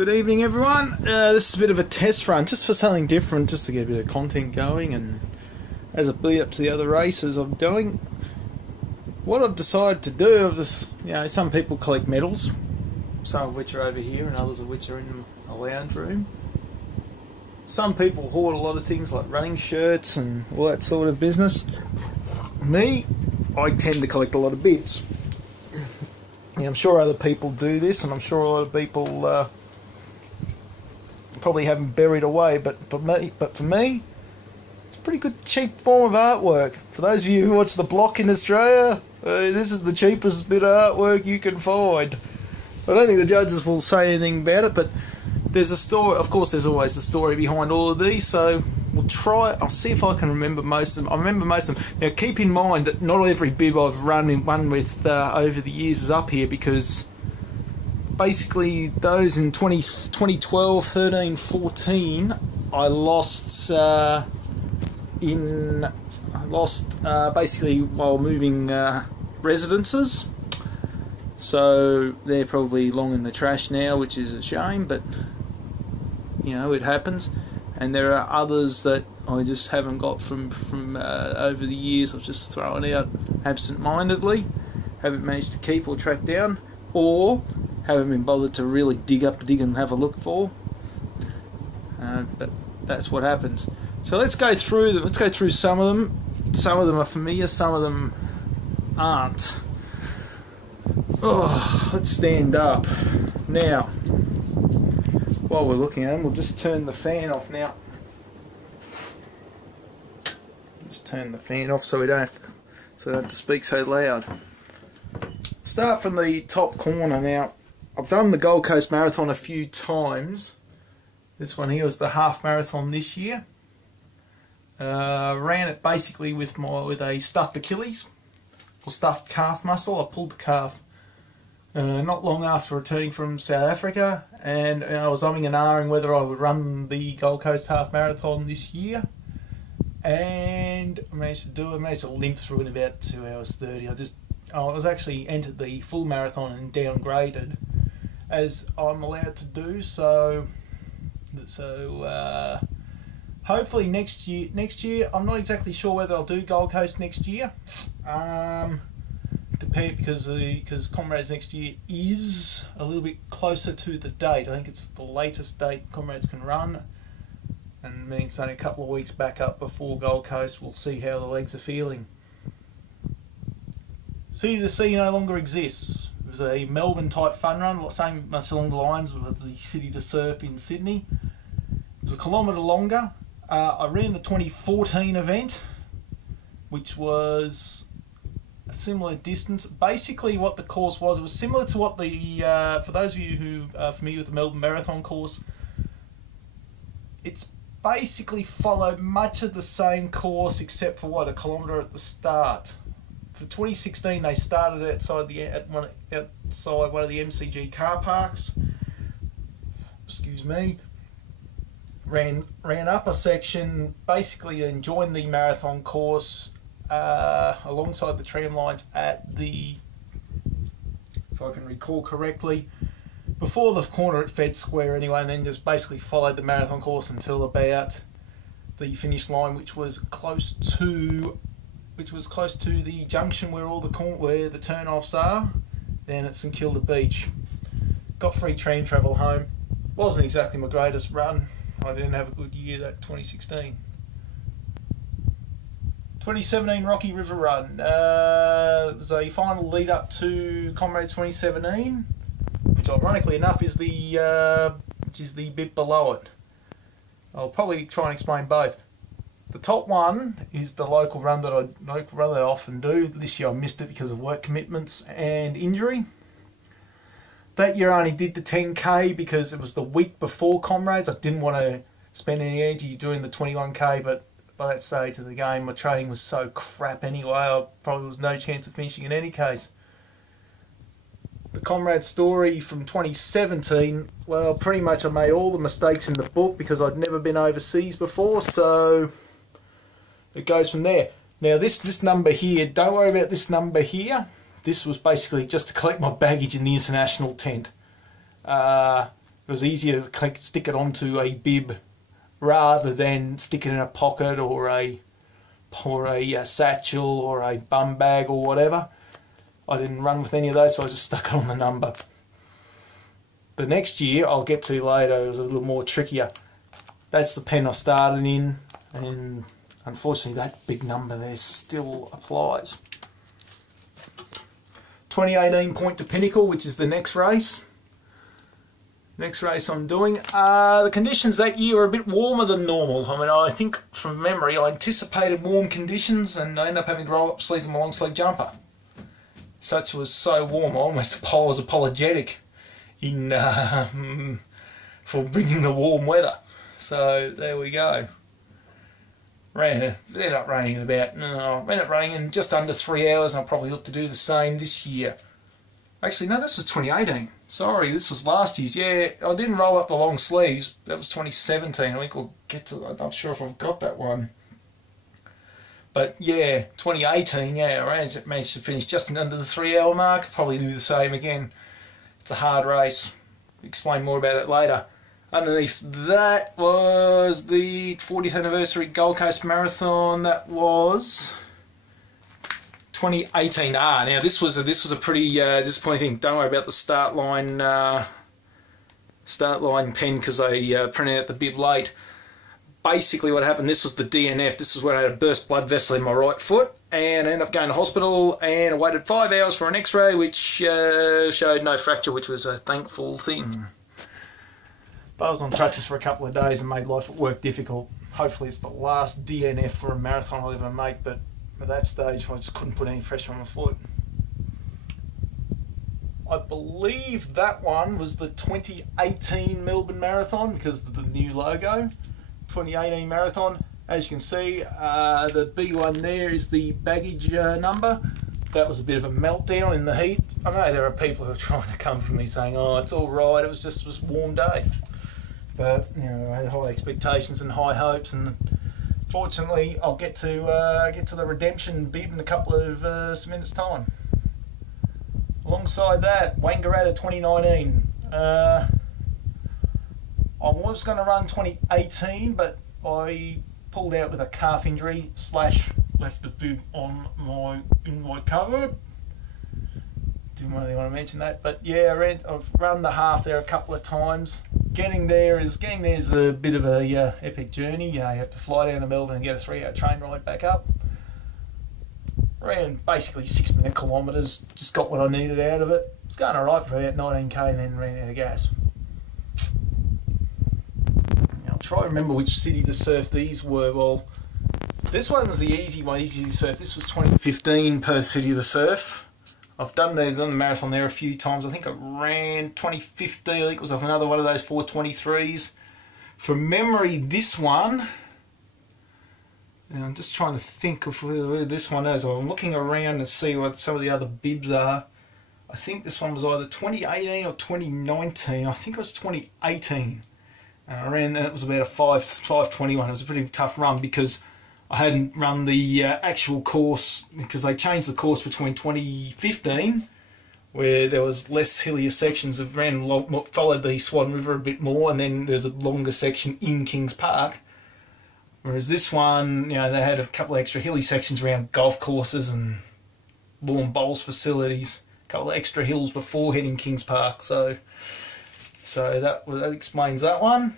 Good evening, everyone. This is a bit of a test run, just for something different, just to get a bit of content going, and as a lead up to the other races I'm doing. What I've decided to do, I've just, some people collect medals, some of which are over here and others of which are in a lounge room. Some people hoard a lot of things like running shirts and all that sort of business. Me, I tend to collect a lot of bibs. I'm sure other people do this, and I'm sure a lot of people probably have them buried away, but for me, it's a pretty good cheap form of artwork. For those of you who watch The Block in Australia, this is the cheapest bit of artwork you can find. I don't think the judges will say anything about it, but there's a story. Of course, there's always a story behind all of these, so I'll see if I can remember most of them. I remember most of them. Now, keep in mind that not every bib I've run with over the years is up here, because basically those in 2012, 13, 14, I lost basically while moving residences. So they're probably long in the trash now, which is a shame, but it happens. And there are others that I just haven't got from over the years. I've just thrown out absent-mindedly, haven't managed to keep or track down, or haven't been bothered to really dig and have a look for. But that's what happens. So let's go through them. Let's go through some of them. Some of them are familiar, some of them aren't. Oh, let's stand up now. While we're looking at them, we'll just turn the fan off now. Just turn the fan off so we don't have to speak so loud. Start from the top corner now. I've done the Gold Coast Marathon a few times. This one here was the half marathon this year. Ran it basically with a stuffed Achilles or stuffed calf muscle. I pulled the calf not long after returning from South Africa, and I was umming and ahhing whether I would run the Gold Coast Half Marathon this year, and I managed to do it. I managed to limp through in about 2 hours 30. I was actually entered the full marathon and downgraded, as I'm allowed to do. So hopefully next year, I'm not exactly sure whether I'll do Gold Coast next year. Because Comrades next year is a little bit closer to the date. I think it's the latest date Comrades can run, and means only a couple of weeks back up before Gold Coast. We'll see how the legs are feeling. City to Sea no longer exists. It was a Melbourne type fun run, same much along the lines of the City to Surf in Sydney. It was a kilometre longer. I ran the 2014 event, which was a similar distance. Basically what the course was, it was similar to what for those of you who are familiar with the Melbourne Marathon course, it's basically followed much of the same course except for a kilometre at the start. For 2016 they started outside one of the MCG car parks. Excuse me. Ran up a section basically and joined the marathon course alongside the tram lines at the, if I can recall correctly, before the corner at Fed Square anyway, and then just basically followed the marathon course until about the finish line, which was close to the junction where where the turn-offs are, then at St Kilda Beach. Got free train travel home. Wasn't exactly my greatest run. I didn't have a good year that 2016. 2017 Rocky River Run. It was a final lead up to Comrades 2017, which ironically enough is the bit below it. I'll probably try and explain both. The top one is the local run that I often do. This year I missed it because of work commitments and injury. That year I only did the 10k because it was the week before Comrades. I didn't want to spend any energy doing the 21k, but by that stage of the game my training was so crap anyway, I probably was no chance of finishing in any case. The Comrades story from 2017, well, pretty much I made all the mistakes in the book because I'd never been overseas before, so it goes from there. Now this number here, don't worry about this number here. This was basically just to collect my baggage in the international tent. It It was easier to stick it onto a bib rather than stick it in a pocket or a satchel or a bum bag or whatever. I didn't run with any of those, so I just stuck it on the number. The next year, I'll get to later, it was a little more trickier. That's the pen I started in, and unfortunately that big number there still applies. 2018 Point to Pinnacle, which is the next race. Next race I'm doing. The conditions that year were a bit warmer than normal. I mean, I think from memory I anticipated warm conditions and I ended up having to roll up sleeves in my long sleeve jumper. Such was so warm, I almost was apologetic for bringing the warm weather. So there we go. Ended up running in just under 3 hours, and I'll probably look to do the same this year. Actually, no, this was 2018. Sorry, this was last year's. Yeah, I didn't roll up the long sleeves. That was 2017. I think we'll get to that. I'm not sure if I've got that one. But yeah, 2018, yeah, I managed to finish just under the 3 hour mark. Probably do the same again. It's a hard race. Explain more about it later. Underneath that was the 40th anniversary Gold Coast Marathon. That was 2018. Now this was a pretty disappointing thing. Don't worry about the start line pen because they printed out the bib late. Basically what happened, this was the DNF. This was when I had a burst blood vessel in my right foot, and I ended up going to hospital, and I waited 5 hours for an x-ray which showed no fracture, which was a thankful thing. But I was on crutches for a couple of days and made life at work difficult. Hopefully it's the last DNF for a marathon I'll ever make, but at that stage I just couldn't put any pressure on my foot. I believe that one was the 2018 Melbourne Marathon because of the new logo. 2018 Marathon. As you can see, the B1 there is the baggage number. That was a bit of a meltdown in the heat. I know there are people who are trying to come for me saying, oh, it's all right, it was just a warm day. But, you know, I had high expectations and high hopes, and fortunately I'll get to the redemption bib in a couple of minutes time. Alongside that, Wangaratta 2019. I was going to run 2018, but I pulled out with a calf injury / left the bib in my cupboard. Didn't really want to mention that, but yeah, I've run the half there a couple of times. Getting there is a bit of a epic journey. You have to fly down to Melbourne and get a 3 hour train ride back up. Ran basically 6 minute kilometres, just got what I needed out of it. It's going alright for about 19k and then ran out of gas. Now I'll try to remember which city to surf these were. Well, this one's the easy one, easy to surf. This was 2015 per city to surf. I've done the marathon there a few times. I think I ran 2015, I think it was another one of those 423s. From memory, this one, and I'm just trying to think of where this one is. I'm looking around to see what some of the other bibs are. I think this one was either 2018 or 2019. I think it was 2018. And I ran, and it was about a 5:21. It was a pretty tough run because I hadn't run the actual course, because they changed the course between 2015, where there was less hillier sections, of followed the Swan River a bit more, and then there's a longer section in Kings Park. Whereas this one, you know, they had a couple of extra hilly sections around golf courses and lawn bowls facilities, a couple of extra hills before hitting Kings Park. So that explains that one.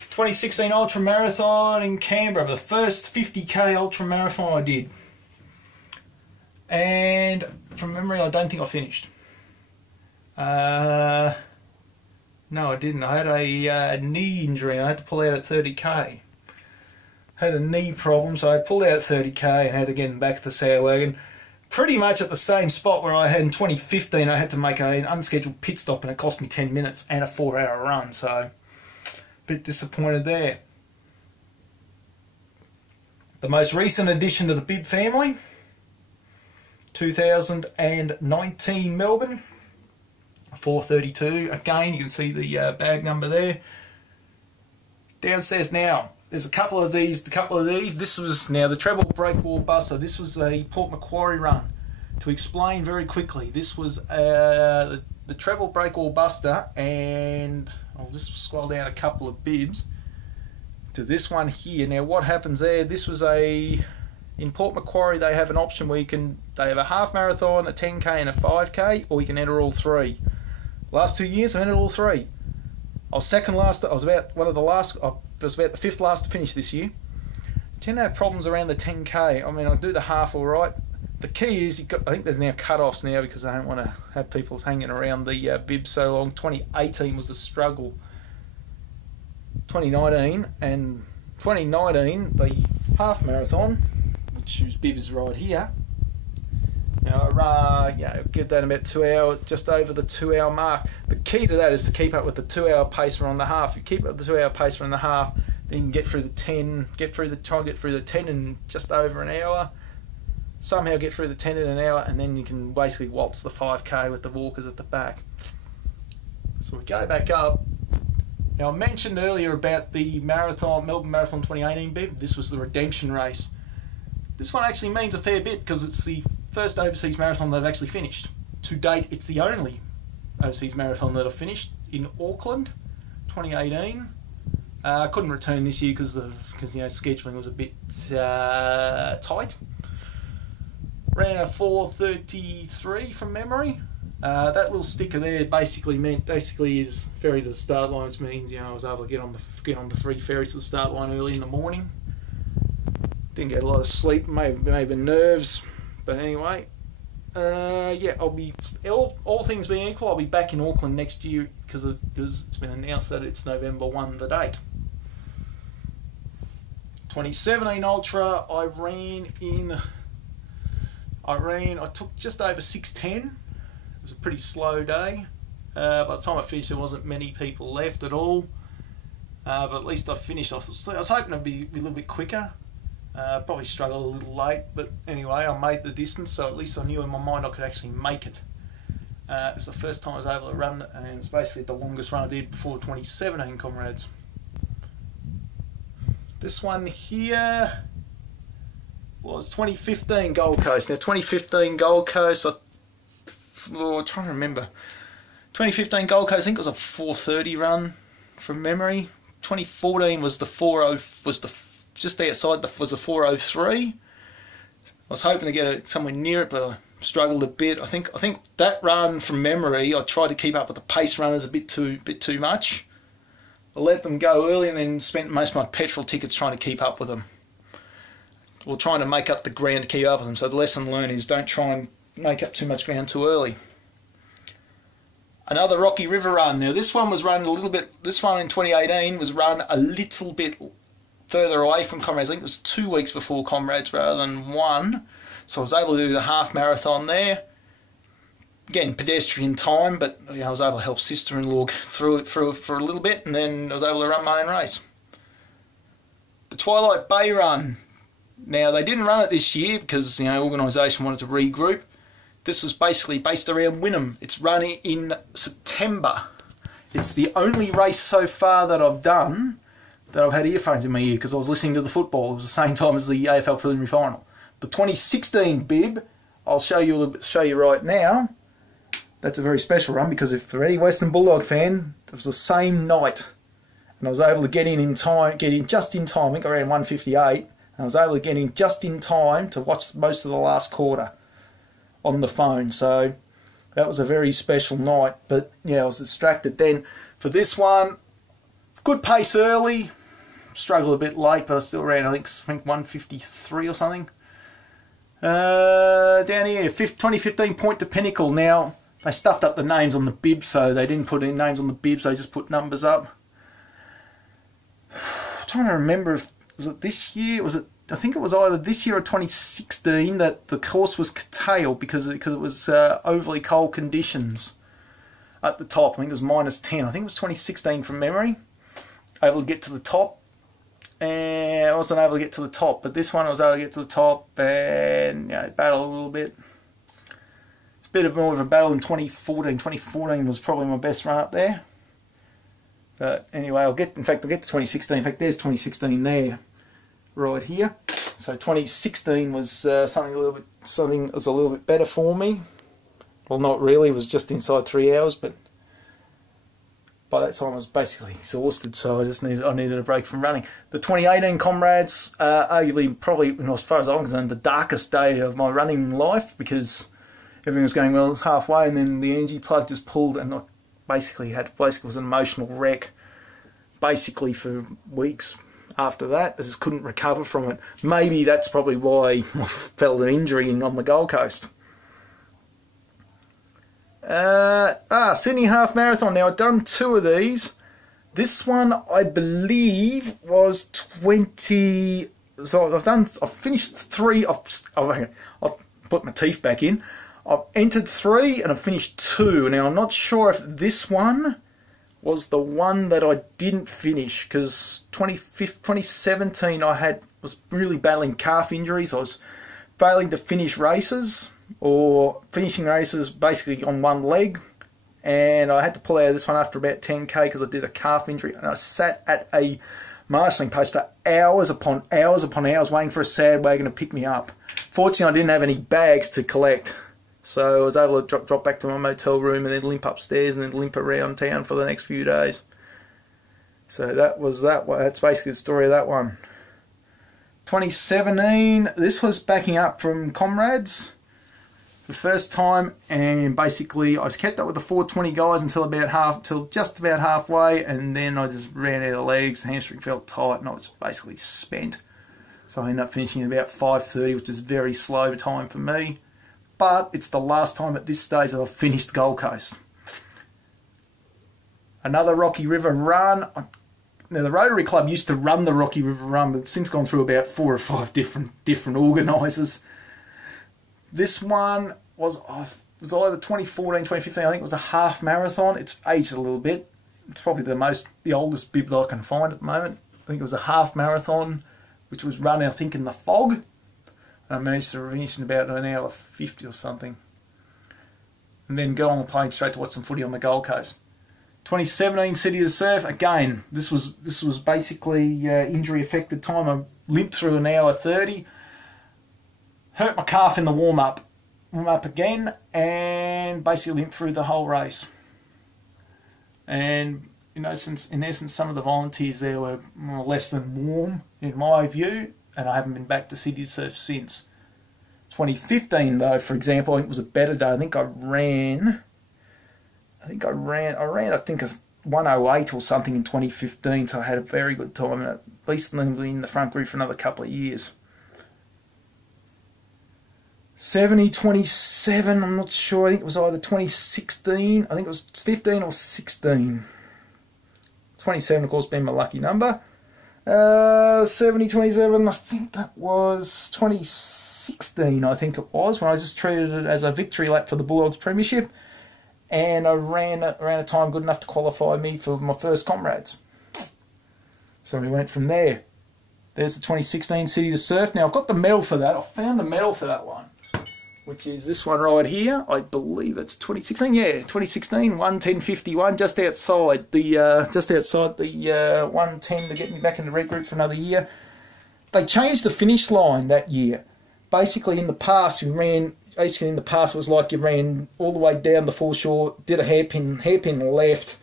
2016 Ultra Marathon in Canberra, the first 50k Ultra Marathon I did. And from memory, I don't think I finished. No, I didn't. I had a knee injury and I had to pull out at 30k. Had a knee problem, so I pulled out at 30k and had to get back to the sow wagon. Pretty much at the same spot where I had in 2015, I had to make an unscheduled pit stop and it cost me 10 minutes and a 4 hour run, so bit disappointed there. The most recent addition to the bib family, 2019 Melbourne, 432. Again, you can see the bag number there. Downstairs now, there's a couple of these. This was now the treble breakwall buster. This was a Port Macquarie run. To explain very quickly, this was the treble break or buster, and I'll just scroll down a couple of bibs to this one here. Now what happens there, this was in Port Macquarie they have an option where they have a half marathon, a 10k and a 5k, or you can enter all three. Last 2 years I entered all three. I was second last, I was about one of the last, I was about the fifth last to finish this year. I tend to have problems around the 10k. I mean, I'll do the half all right. The key is, I think there's now cut-offs now because I don't want to have people hanging around the bibs so long. 2018 was the struggle. 2019 and 2019, the half marathon, which is bibs right here. Now I get that in about 2 hours, just over the 2 hour mark. The key to that is to keep up with the 2 hour pacer on the half. If you keep up with the 2 hour pacer on the half, then you can get through the 10, try and get through the 10 in just over an hour. Somehow get through the 10 in an hour, and then you can basically waltz the 5k with the walkers at the back. So we go back up. Now I mentioned earlier about the marathon, Melbourne Marathon 2018 bib. This was the redemption race. This one actually means a fair bit because it's the first overseas marathon they've actually finished. To date, it's the only overseas marathon that I've finished in Auckland, 2018. I couldn't return this year because scheduling was a bit tight. Ran a 4:33 from memory. That little sticker there basically is ferry to the start line, which means I was able to get on the free ferry to the start line early in the morning. Didn't get a lot of sleep, maybe nerves, but anyway. Yeah, I'll be all things being equal, I'll be back in Auckland next year because it's been announced that it's November 1 the date. 2017 Ultra, I took just over 6:10. It was a pretty slow day. By the time I finished, there wasn't many people left at all. But at least I finished. I was hoping to be a little bit quicker. Probably struggled a little late, but anyway, I made the distance, so at least I knew in my mind I could actually make it. It's the first time I was able to run it, and it was basically the longest run I did before 2017, comrades. This one here was 2015 Gold Coast. Now 2015 Gold Coast, I'm trying to remember. 2015 Gold Coast, I think it was a 4:30 run from memory. 2014 was the 40, just outside was the 4:03. I was hoping to get it somewhere near it, but I struggled a bit. I think that run from memory, I tried to keep up with the pace runners a bit too much. I let them go early and then spent most of my petrol tickets trying to keep up with them. Or trying to make up the ground to keep up with them. So the lesson learned is don't try and make up too much ground too early. Another Rocky River run. Now this one was run a little bit, this one in 2018 was run a little bit further away from Comrades. I think it was 2 weeks before Comrades rather than one. So I was able to do the half marathon there. Again, pedestrian time, but I was able to help sister-in-law through it for a little bit, and then I was able to run my own race. The Twilight Bay run. Now they didn't run it this year because organisation wanted to regroup. This was basically based around Wynnum. It's running in September. It's the only race so far that I've done that I've had earphones in my ear because I was listening to the football. It was the same time as the AFL preliminary final. The 2016 bib, I'll show you right now. That's a very special run because if for any Western Bulldog fan, it was the same night, and I was able to get in just in time. I think around 1:58. I was able to get in just in time to watch most of the last quarter on the phone. So that was a very special night. But yeah, I was distracted then. For this one, good pace early. Struggled a bit late, but I still ran, I think 1:53 or something. Down here, 2015 Point to Pinnacle. Now, they stuffed up the names on the bib, so they didn't put any names on the bibs, they just put numbers up. I'm trying to remember if was it this year? I think it was either this year or 2016 that the course was curtailed because it was overly cold conditions at the top. I think it was -10. I think it was 2016 from memory. Able to get to the top, and I wasn't able to get to the top. But this one I was able to get to the top and battle a little bit. It's a bit more of a battle in 2014. 2014 was probably my best run up there. But anyway, I'll get to 2016. In fact, there's 2016 there, right here. So 2016 was something that was a little bit better for me. Well, not really, it was just inside 3 hours, but by that time I was basically exhausted, so I needed a break from running. The 2018 comrades, arguably, probably, as far as I'm concerned, the darkest day of my running life, because everything was going well, it was halfway, and then the energy plug just pulled, and I basically was an emotional wreck, basically for weeks after that. I just couldn't recover from it. Maybe that's probably why I felt an injury on the Gold Coast. Sydney Half Marathon. Now, I've done 2 of these. This one, I believe, was 20... So I've finished 3. I've put my teeth back in. I've entered 3 and I've finished 2. Now, I'm not sure if this one was the one that I didn't finish, because 2017 was really battling calf injuries. I was failing to finish races, or finishing races basically on one leg, and I had to pull out of this one after about 10k because I did a calf injury, and I sat at a marshalling post for hours upon hours waiting for a sad wagon to pick me up. Fortunately, I didn't have any bags to collect, so I was able to drop back to my motel room and then limp upstairs and then limp around town for the next few days. So that was that one. That's basically the story of that one. 2017, this was backing up from comrades the first time, and basically I was kept up with the 420 guys until just about halfway, and then I just ran out of legs, hamstring felt tight, and I was basically spent. So I ended up finishing at about 5:30, which is very slow time for me. But it's the last time at this stage that I've finished Gold Coast. Another Rocky River run. Now, the Rotary Club used to run the Rocky River Run, but it's since gone through about 4 or 5 different organisers. This one was either 2014, 2015. I think it was a half marathon. It's aged a little bit. It's probably the oldest bib that I can find at the moment. I think it was a half marathon, which was run, I think, in the fog. And I managed to finish in about an hour 50 or something. And then go on the plane straight to watch some footy on the Gold Coast. 2017 City to Surf. Again, this was basically injury affected time. I limped through an hour 30. Hurt my calf in the warm up again, and basically limped through the whole race. And in essence, some of the volunteers there were more or less than warm in my view, and I haven't been back to City to Surf since. 2015 though, for example, I think it was a better day. I think I ran a 108 or something in 2015, so I had a very good time, at least in the front group for another couple of years. 70-27, I'm not sure, I think it was either 2016, I think it was 15 or 16. 27, of course, being my lucky number. 70-27, I think that was 2016, I think it was, when I just treated it as a victory lap for the Bulldogs Premiership, and I ran a time good enough to qualify me for my first comrades. So we went from there. There's the 2016 City to Surf. Now, I've got the medal for that. I found the medal for that one, which is this one right here. I believe it's 2016. Yeah, 2016, 1:10:51, just outside the 1:10 to get me back in the red group for another year. They changed the finish line that year. Basically, in the past, it was like you ran all the way down the foreshore, did a hairpin left,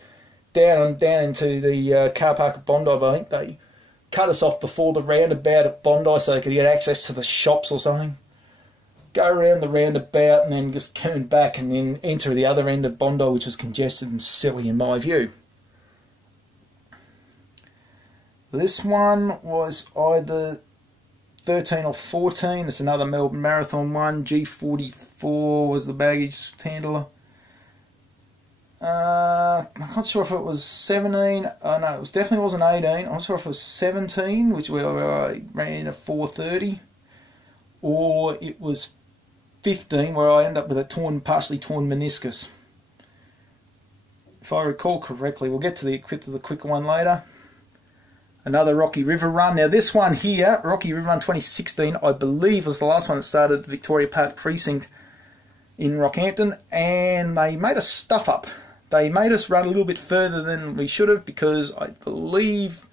down into the car park at Bondi. But I think they cut us off before the roundabout at Bondi so they could get access to the shops or something. Go around the roundabout and then just turn back and then enter the other end of Bondi, which was congested and silly in my view. This one was either 13 or 14. It's another Melbourne Marathon one. G44 was the baggage handler. I'm not sure if it was 17. No, it definitely wasn't 18. I'm not sure if it was 17, which where I ran a 4:30, or it was 15, where I ended up with a partially torn meniscus. If I recall correctly, we'll get to the quicker one later. Another Rocky River run. Now this one here, Rocky River Run 2016, I believe was the last one that started at Victoria Park Precinct in Rockhampton, and they made us stuff up. They made us run a little bit further than we should have, because I believe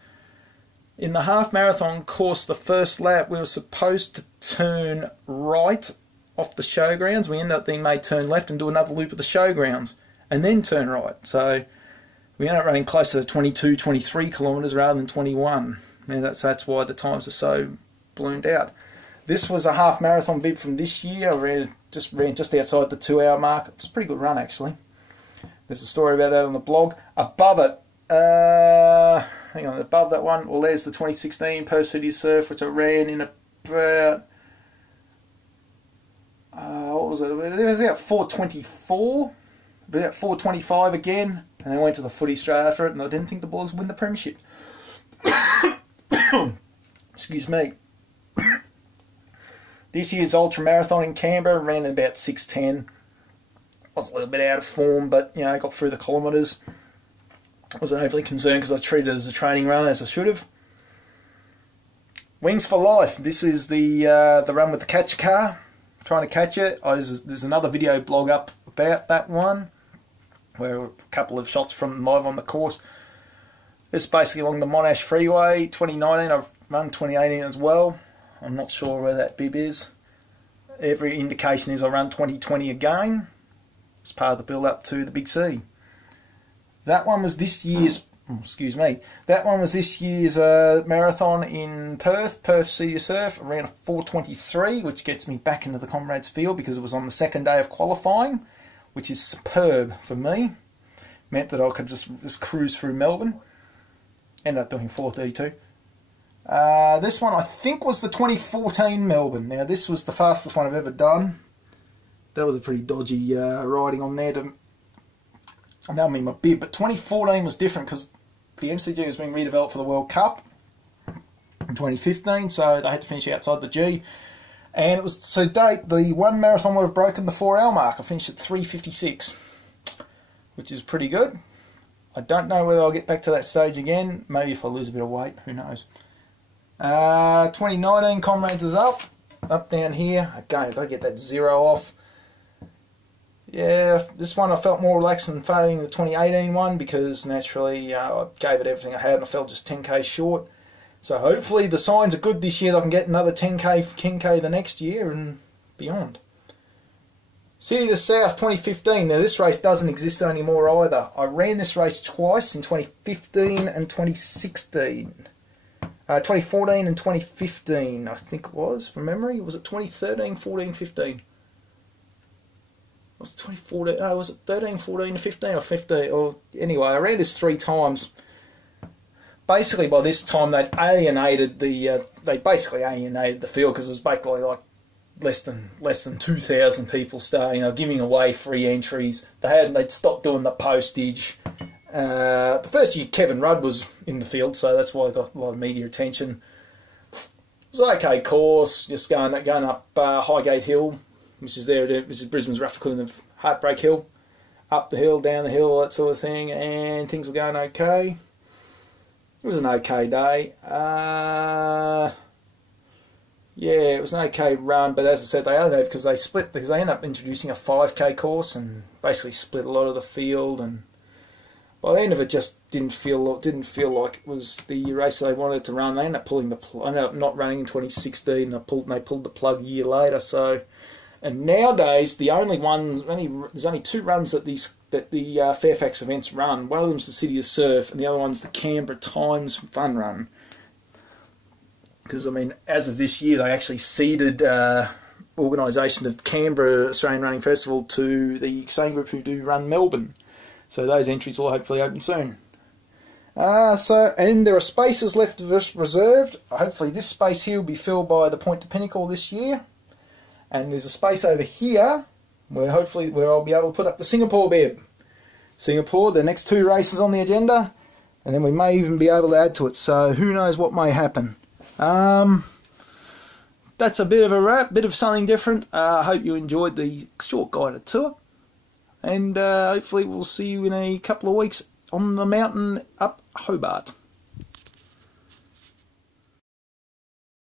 in the half marathon course, the first lap, we were supposed to turn right off the showgrounds. We ended up being made turn left and do another loop of the showgrounds and then turn right. So we ended up running closer to 22, 23 kilometres rather than 21. And that's why the times are so ballooned out. This was a half marathon bib from this year. I ran just outside the 2 hour mark. It's a pretty good run actually. There's a story about that on the blog. Above it, hang on, above that one, well there's the 2016 Perth City Surf, which I ran in about, what was it? It was about 4:24, about 4:25 again, and then went to the footy straight after it, and I didn't think the Bulldogs would win the premiership. Excuse me. This year's ultra marathon in Canberra ran at about 6:10. I was a little bit out of form, but you know, I got through the kilometres. I wasn't overly concerned because I treated it as a training run, as I should have. Wings for Life. This is the run with the catch car. Trying to catch it. There's another video blog up about that one, where a couple of shots from live on the course. It's basically along the Monash Freeway. 2019. I've run 2018 as well. I'm not sure where that bib is. Every indication is I'll run 2020 again. It's part of the build up to the Big C. That one was this year's, that one was this year's marathon in Perth City Surf. I ran a 4:23, which gets me back into the Comrades field because it was on the second day of qualifying, which is superb for me. Meant that I could just cruise through Melbourne. Ended up doing 4:32. This one I think was the 2014 Melbourne. Now this was the fastest one I've ever done. That was a pretty dodgy riding on there to mean my bib. But 2014 was different because the MCG was being redeveloped for the World Cup in 2015, so they had to finish outside the G. And it was, to date, the one marathon where I've broken the 4 hour mark. I finished at 3:56, which is pretty good. I don't know whether I'll get back to that stage again. Maybe if I lose a bit of weight, who knows. 2019 Comrades is up down here. Again, I've got to get that 0 off. Yeah, this one I felt more relaxed than failing the 2018 one because naturally I gave it everything I had and I felt just 10k short. So hopefully the signs are good this year that I can get another 10k the next year and beyond. City to South 2015. Now this race doesn't exist anymore either. I ran this race twice in 2015 and 2016. 2014 and 2015 I think it was, from memory. Was it 2013, 14, 15? Was it 2014? No, was it 13, 14, 15 or 15? Or anyway, I ran this 3 times. Basically, by this time they'd alienated the field because it was basically like less than 2,000 people starting. They were giving away free entries. They'd stopped doing the postage. The first year Kevin Rudd was in the field, so that's why I got a lot of media attention. It was an okay course, just going up Highgate Hill, which is Brisbane's rough equivalent of Heartbreak Hill, up the hill, down the hill, that sort of thing, and things were going okay. It was an okay day. Yeah, it was an okay run, but as I said, they only had because they ended up introducing a 5k course and basically split a lot of the field, and by the end of it, just didn't feel like it was the race they wanted to run. They ended up not running in 2016. They pulled the plug a year later. So, and nowadays there's only 2 runs that the Fairfax events run. One of them's the City of Surf, and the other one's the Canberra Times Fun Run. Because I mean, as of this year, they actually ceded organisation of Canberra Australian Running Festival to the same group who do run Melbourne. So those entries will hopefully open soon. And there are spaces left reserved. Hopefully this space here will be filled by the Point to Pinnacle this year. And there's a space over here where I'll be able to put up the Singapore bib. Singapore, the next 2 races on the agenda, and then we may even be able to add to it. So who knows what may happen. That's a bit of a wrap, bit of something different. I hope you enjoyed the short guided tour. And hopefully we'll see you in a couple of weeks on the mountain up Hobart.